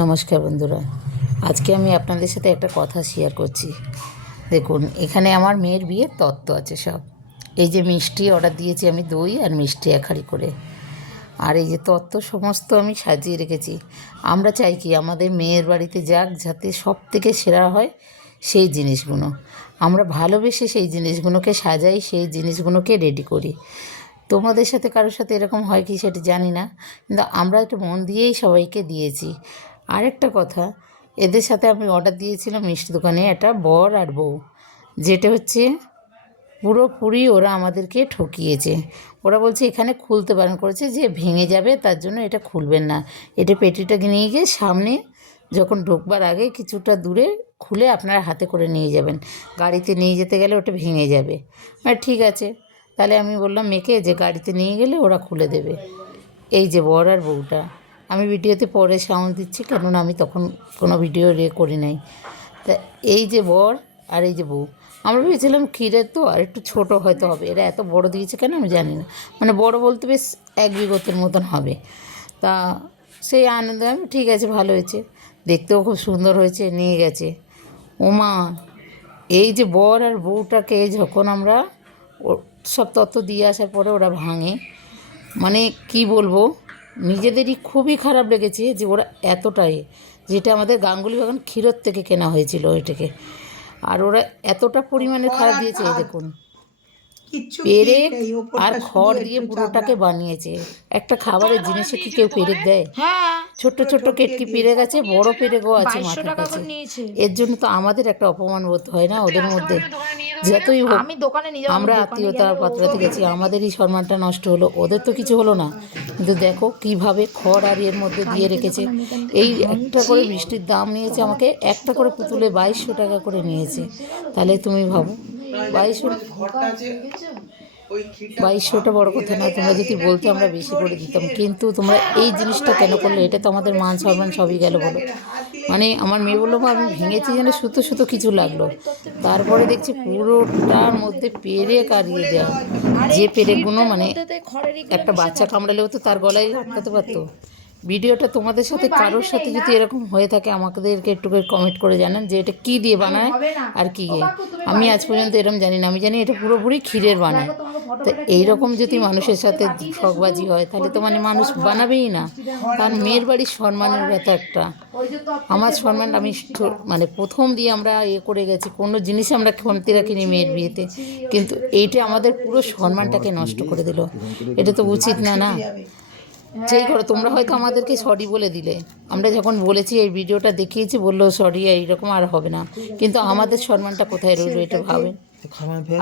নমস্কার বন্ধুরা, আজকে আমি আপনাদের সাথে একটা কথা শেয়ার করছি। দেখুন, এখানে আমার মেয়ের বিয়ের তত্ত্ব আছে সব। এই যে মিষ্টি অর্ডার দিয়েছি আমি, দই আর মিষ্টি এক হাঁড়ি করে। আর এই যে তত্ত্ব সমস্ত আমি সাজিয়ে রেখেছি। আমরা চাই কি আমাদের মেয়ের বাড়িতে যাক, যাতে সব থেকে সেরা হয় সেই জিনিসগুলো। আমরা ভালোবেসে সেই জিনিসগুলোকে সাজাই, সেই জিনিসগুলোকে রেডি করি। তোমাদের সাথে কারোর সাথে এরকম হয় কি সেটা জানি না, কিন্তু আমরা একটু মন দিয়েই সবাইকে দিয়েছি। আরেকটা কথা, এদের সাথে আমি অর্ডার দিয়েছিলাম মিষ্টি দোকানে একটা বর আর বউ, যেটা হচ্ছে পুরোপুরি ওরা আমাদেরকে ঠকিয়েছে। ওরা বলছে এখানে খুলতে বারণ করেছে, যে ভেঙে যাবে, তার জন্য এটা খুলবেন না। এটা পেটিটা নিয়ে গিয়ে সামনে যখন ঢুকবার আগে কিছুটা দূরে খুলে আপনারা হাতে করে নিয়ে যাবেন, গাড়িতে নিয়ে যেতে গেলে ওটা ভেঙে যাবে। ঠিক আছে, তাহলে আমি বললাম মেয়েকে যে গাড়িতে নিয়ে গেলে ওরা খুলে দেবে। এই যে বর আর বউটা, আমি ভিডিওতে পরে সাউন্ড দিচ্ছি, কেননা আমি তখন কোনো ভিডিও করি নাই। তা এই যে বর আর এই যে বউ, আমরা ভেবেছিলাম ক্ষীরের তো আর একটু ছোটো হয়তো হবে, এরা এত বড় দিয়েছে কেন আমি জানি না। মানে বড় বলতে বেশ 1 বিঘতের মতন হবে। তা সেই আনন্দে আমি ঠিক আছে, ভালো হয়েছে, দেখতেও খুব সুন্দর হয়েছে, নিয়ে গেছে। ওমা, এই যে বর আর বউটাকে যখন আমরা সব তত্ত্ব দিয়ে আসার পরে ওরা ভাঙে, মানে কি বলবো, নিজেদেরই খুবই খারাপ লেগেছে যে ওরা এতটাই, যেটা আমাদের গাঙ্গুলি বাগান ক্ষীরোর থেকে কেনা হয়েছিল ওইটাকে, আর ওরা এতটা পরিমাণে খারাপ দিয়েছে। দেখুন, পেরেক আর খড় দিয়ে পুরোটাকে বানিয়েছে। একটা খাবারের জিনিসে কি কেউ পেরেক দেয়? ছোট্ট ছোট্ট কেটকি পেরেক আছে, বড় পেরেকও আছে মাথার কাছে। এর জন্য তো আমাদের একটা অপমান বোধ হয় না ওদের মধ্যে? যতই হোক, আমরা আত্মীয়তা পাত্রাতে গেছি, আমাদেরই সম্মানটা নষ্ট হলো, ওদের তো কিছু হলো না। কিন্তু দেখো কিভাবে খড় আর এর মধ্যে দিয়ে রেখেছে। এই একটা করে মিষ্টির দাম নিয়েছে, আমাকে একটা করে পুতুলে 2200 টাকা করে নিয়েছে। তাহলে তুমি ভাবো, 2200টা বড় কথা না, তোমরা যদি বলতে আমরা বেশি করে দিতাম। কিন্তু তোমরা এই জিনিসটা কেন করলে? এটা তো আমাদের মান সম্মান সবই গেল বলো। মানে আমার মেয়ে বললো, আমি ভেঙেছি যেন সুতো সুতো কিছু লাগলো, তারপরে দেখছি পুরোটার মধ্যে পেরেক আরিয়ে দেওয়া। যে পেরেকগুলো মানে একটা বাচ্চা কামড়ালেও তো তার গলায় আটকাতে পারতো। ভিডিওটা তোমাদের সাথে কারোর সাথে যদি এরকম হয়ে থাকে, আমাদেরকে একটু করে কমেন্ট করে জানান যে এটা কী দিয়ে বানায় আর কী। আমি আজ পর্যন্ত এরকম জানি না, আমি জানি এটা পুরোপুরি ক্ষীরের বানায়। তো এইরকম যদি মানুষের সাথে ঠকবাজি হয়, তাহলে তো মানে মানুষ বানাবেই না। কারণ মেয়ের বাড়ির সম্মানের ব্যাপার একটা, আমার সম্মান আমি মানে প্রথম দিয়ে আমরা করে গেছি, কোনো জিনিস আমরা কমতি রাখিনি মেয়ের বিয়েতে, কিন্তু এইটা আমাদের পুরো সম্মানটাকে নষ্ট করে দিল। এটা তো উচিত না, না? সেই করো, তোমরা হয়তো আমাদেরকে সরি বলে দিলে, আমরা যখন বলেছি এই ভিডিওটা দেখিয়েছি, বললো সরি, এইরকম আর হবে না, কিন্তু আমাদের সম্মানটা কোথায় রইলো এটা ভাবেন।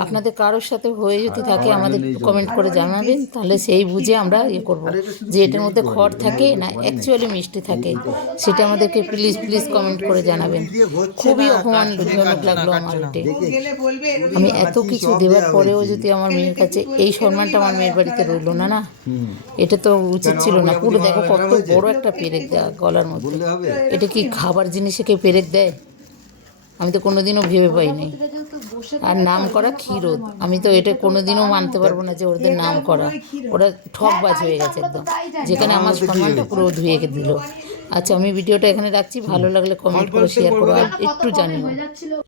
আপনাদের কারোর সাথে হয়ে যদি থাকে, আমাদের কমেন্ট করে জানাবেন, তাহলে সেই বুঝে আমরা করবো যে এটার মধ্যে খড় থাকে না অ্যাকচুয়ালি মিষ্টি থাকে, সেটা আমাদেরকে প্লিজ প্লিজ কমেন্ট করে জানাবেন। খুবই অপমানজনক লাগলো আমার এটা। আমি এত কিছু দেওয়ার পরেও যদি আমার মেয়ের কাছে এই সম্মানটা আমার মেয়ের বাড়িতে রইলো না, না, এটা তো উচিত ছিল না। পুরো দেখো কত বড় একটা পেরেক দেওয়া গলার মধ্যে। এটা কি খাবার জিনিসে কেউ পেরেক দেয়? আমি তো কোনোদিনও ভেবে পাইনি। আর নাম করা ক্ষীরোদ, আমি তো এটা কোনোদিনও মানতে পারবো না যে ওদের নাম করা। ওরা ঠকবাজ হয়ে গেছে একদম, যেখানে আমার সম্মানটা পুরো ধুয়ে দিল। আচ্ছা, আমি ভিডিওটা এখানে রাখছি, ভালো লাগলে কমেন্ট করে শেয়ার করো আর একটু জানিও।